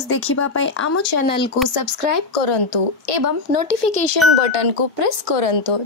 videos देखिबा पई आमो channel को सब्सक्राइब करंतु एवं नोटिफिकेशन बटन को प्रेस करंतु